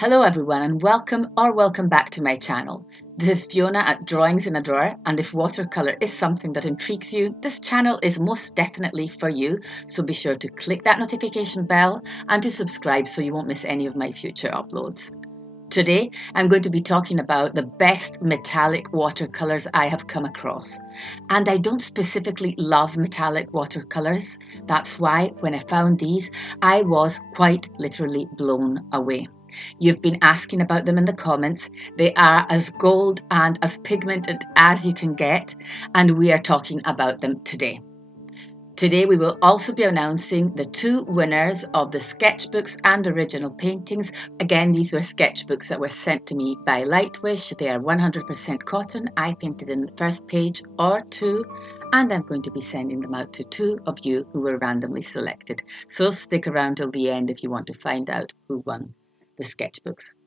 Hello everyone and welcome back to my channel. This is Fiona at Drawings in a Drawer, and if watercolour is something that intrigues you, this channel is most definitely for you, so be sure to click that notification bell and to subscribe so you won't miss any of my future uploads. Today I'm going to be talking about the best metallic watercolours I have come across. And I don't specifically love metallic watercolours, that's why when I found these I was quite literally blown away. You've been asking about them in the comments. They are as gold and as pigmented as you can get, and we are talking about them today. Today we will also be announcing the two winners of the sketchbooks and original paintings. Again, these were sketchbooks that were sent to me by Lightwish. They are 100% cotton. I painted in the first page or two, and I'm going to be sending them out to two of you who were randomly selected. So stick around till the end if you want to find out who won the sketchbooks.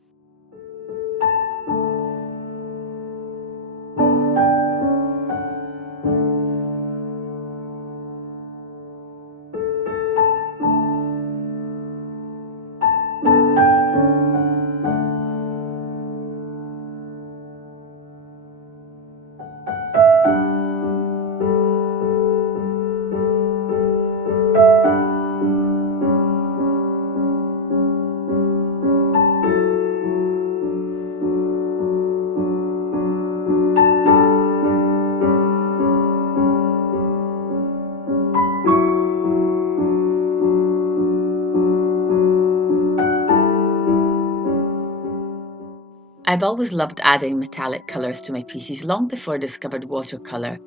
I've always loved adding metallic colours to my pieces long before I discovered watercolour,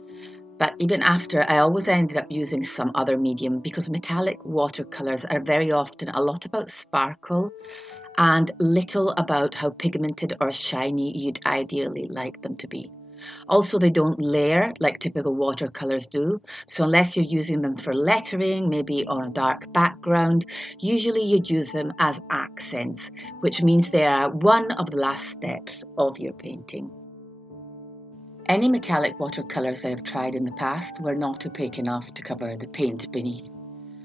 but even after I always ended up using some other medium because metallic watercolours are very often a lot about sparkle and little about how pigmented or shiny you'd ideally like them to be. Also, they don't layer like typical watercolours do, so unless you're using them for lettering, maybe on a dark background, usually you'd use them as accents, which means they are one of the last steps of your painting. Any metallic watercolours I have tried in the past were not opaque enough to cover the paint beneath.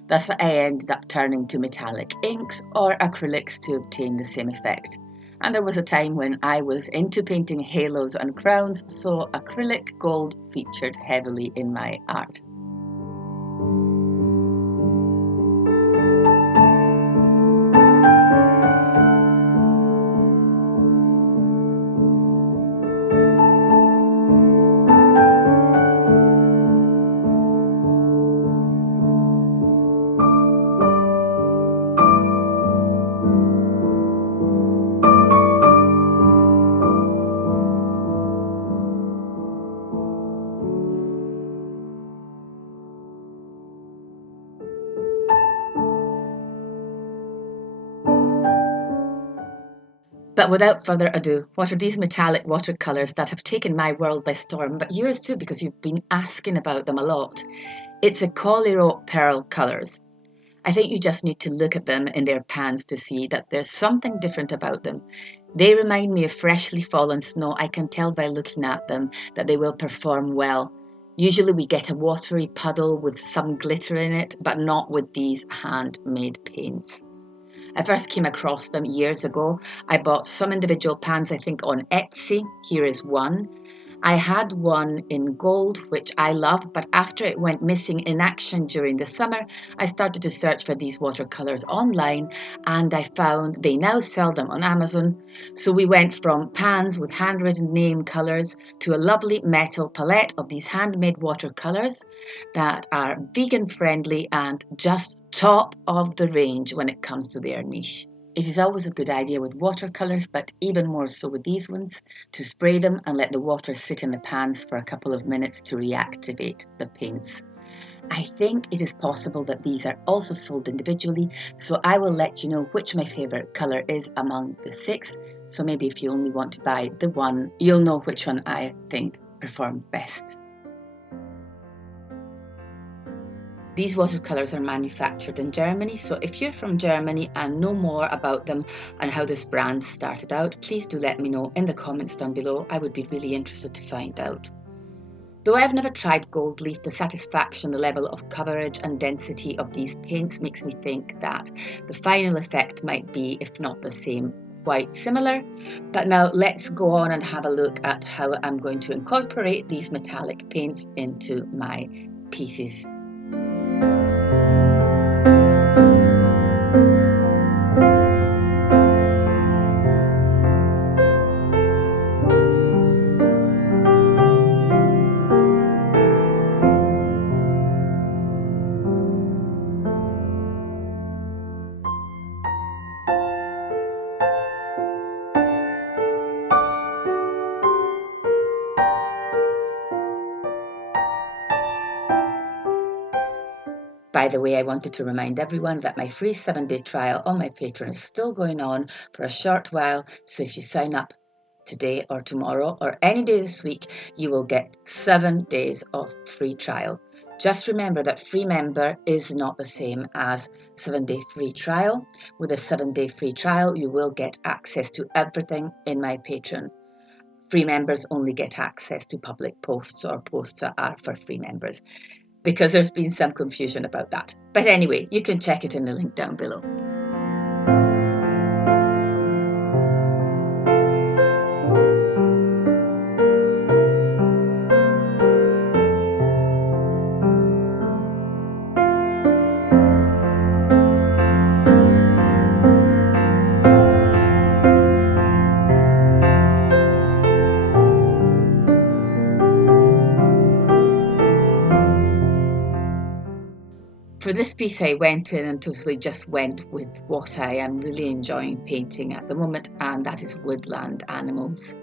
Thus I ended up turning to metallic inks or acrylics to obtain the same effect. And there was a time when I was into painting halos and crowns, so acrylic gold featured heavily in my art. But without further ado, what are these metallic watercolours that have taken my world by storm, but yours too, because you've been asking about them a lot? It's a Colirò Pearl Colours. I think you just need to look at them in their pans to see that there's something different about them. They remind me of freshly fallen snow. I can tell by looking at them that they will perform well. Usually we get a watery puddle with some glitter in it, but not with these handmade paints. I first came across them years ago. I bought some individual pans, I think, on Etsy. Here is one. I had one in gold, which I love, but after it went missing in action during the summer, I started to search for these watercolours online, and I found they now sell them on Amazon. So we went from pans with handwritten name colours to a lovely metal palette of these handmade watercolours that are vegan friendly and just top of the range when it comes to their niche. It is always a good idea with watercolours, but even more so with these ones, to spray them and let the water sit in the pans for a couple of minutes to reactivate the paints. I think it is possible that these are also sold individually, so I will let you know which my favourite colour is among the 6. So maybe if you only want to buy the one, you'll know which one I think performed best. These watercolours are manufactured in Germany, so if you're from Germany and know more about them and how this brand started out, please do let me know in the comments down below. I would be really interested to find out. Though I have never tried gold leaf, the satisfaction, the level of coverage and density of these paints makes me think that the final effect might be, if not the same, quite similar. But now let's go on and have a look at how I'm going to incorporate these metallic paints into my pieces. By the way, I wanted to remind everyone that my free 7-day trial on my Patreon is still going on for a short while. So if you sign up today or tomorrow or any day this week, you will get 7 days of free trial. Just remember that free member is not the same as 7-day free trial. With a 7-day free trial, you will get access to everything in my Patreon. Free members only get access to public posts or posts that are for free members, because there's been some confusion about that. But anyway, you can check it in the link down below. For this piece, I went in and totally just went with what I am really enjoying painting at the moment, and that is woodland animals.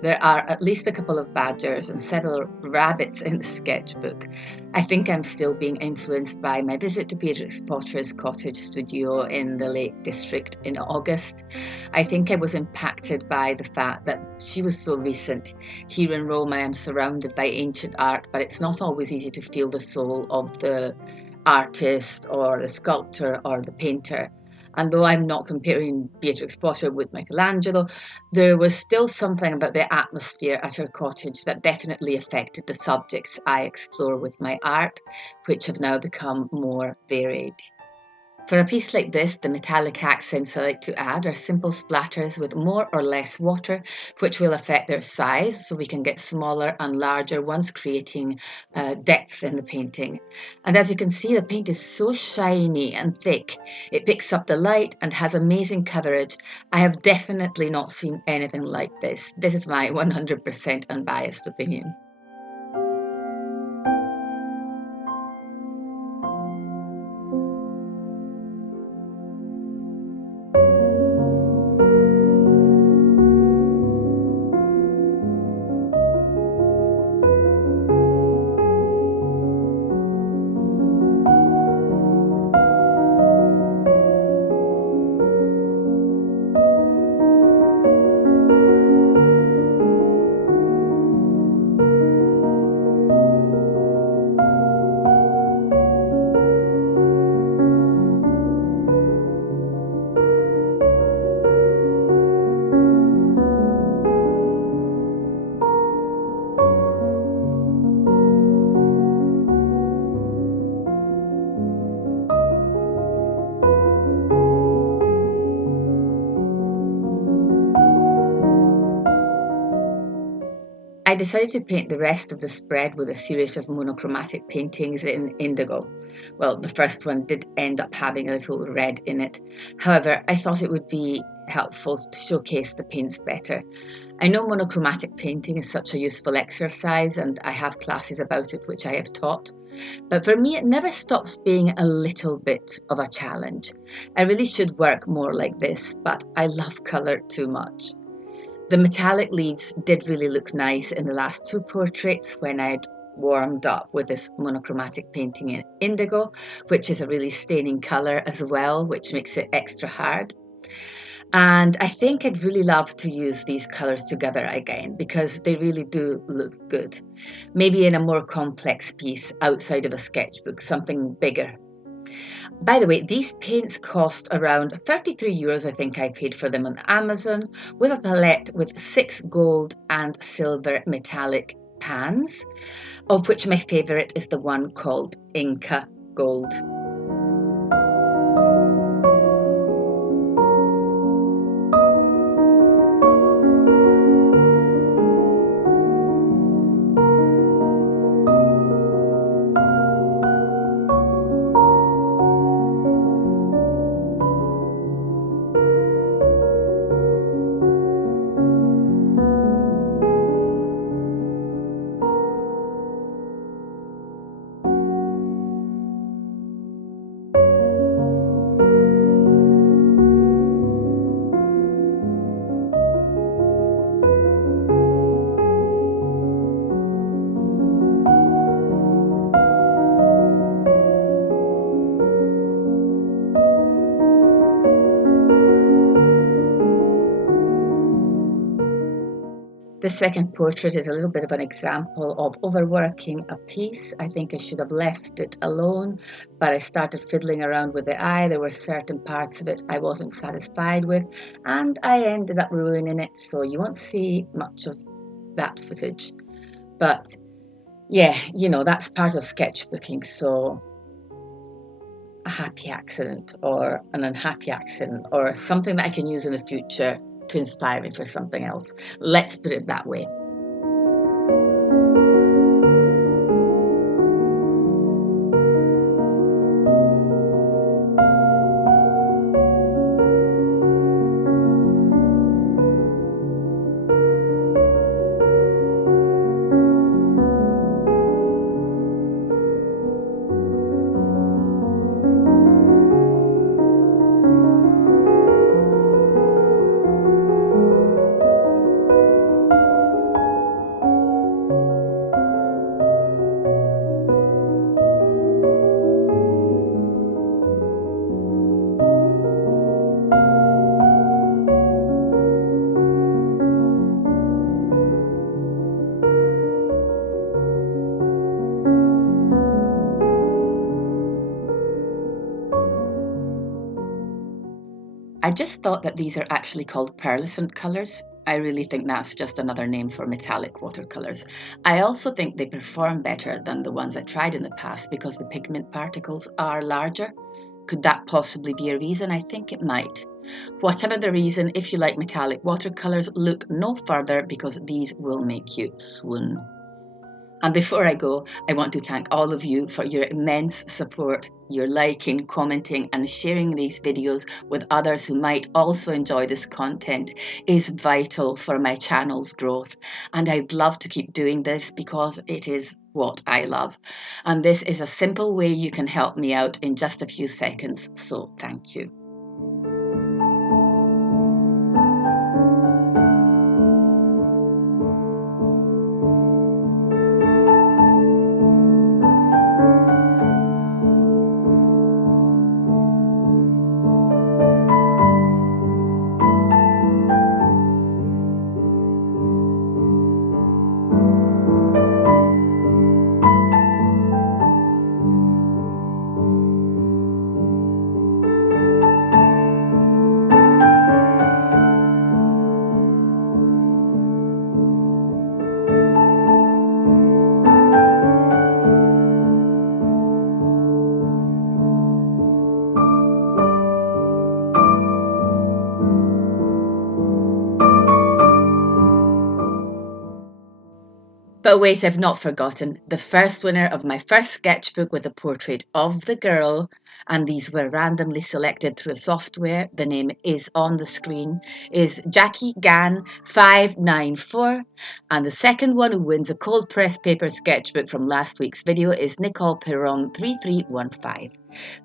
There are at least a couple of badgers and several rabbits in the sketchbook. I think I'm still being influenced by my visit to Beatrix Potter's cottage studio in the Lake District in August. I think I was impacted by the fact that she was so recent. Here in Rome, I am surrounded by ancient art, but it's not always easy to feel the soul of the artist or the sculptor or the painter. And though I'm not comparing Beatrix Potter with Michelangelo, there was still something about the atmosphere at her cottage that definitely affected the subjects I explore with my art, which have now become more varied. For a piece like this, the metallic accents I like to add are simple splatters with more or less water, which will affect their size, so we can get smaller and larger ones, creating depth in the painting. And as you can see, the paint is so shiny and thick. It picks up the light and has amazing coverage. I have definitely not seen anything like this. This is my 100% unbiased opinion. I decided to paint the rest of the spread with a series of monochromatic paintings in indigo. Well, the first one did end up having a little red in it. However, I thought it would be helpful to showcase the paints better. I know monochromatic painting is such a useful exercise, and I have classes about it which I have taught. But for me, it never stops being a little bit of a challenge. I really should work more like this, but I love colour too much. The metallic leaves did really look nice in the last two portraits when I'd warmed up with this monochromatic painting in indigo, which is a really staining colour as well, which makes it extra hard. And I think I'd really love to use these colours together again, because they really do look good. Maybe in a more complex piece outside of a sketchbook, something bigger. By the way, these paints cost around €33, I think I paid for them on Amazon, with a palette with 6 gold and silver metallic pans, of which my favourite is the one called Inca Gold. The second portrait is a little bit of an example of overworking a piece. I think I should have left it alone, but I started fiddling around with the eye. There were certain parts of it I wasn't satisfied with, and I ended up ruining it, so you won't see much of that footage. But yeah, you know, that's part of sketchbooking, so a happy accident or an unhappy accident or something that I can use in the future to inspire me for something else. Let's put it that way. I just thought that these are actually called pearlescent colours. I really think that's just another name for metallic watercolours. I also think they perform better than the ones I tried in the past because the pigment particles are larger. Could that possibly be a reason? I think it might. Whatever the reason, if you like metallic watercolours, look no further because these will make you swoon. And before I go, I want to thank all of you for your immense support. Your liking, commenting, and sharing these videos with others who might also enjoy this content is vital for my channel's growth. And I'd love to keep doing this because it is what I love. And this is a simple way you can help me out in just a few seconds. So thank you. But wait, I've not forgotten. The first winner of my first sketchbook with a portrait of the girl, and these were randomly selected through software, the name is on the screen, is Jackie Gan 594. And the second one who wins a cold press paper sketchbook from last week's video is Nicole Perron 3315.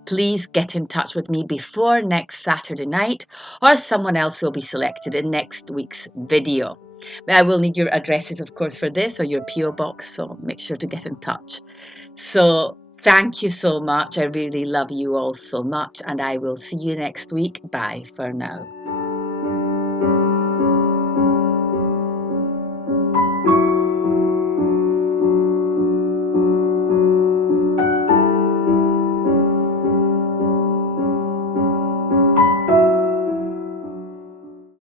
Please get in touch with me before next Saturday night, or someone else will be selected in next week's video. I will need your addresses, of course, for this or your PO box, so make sure to get in touch. So thank you so much. I really love you all so much, and I will see you next week. Bye for now.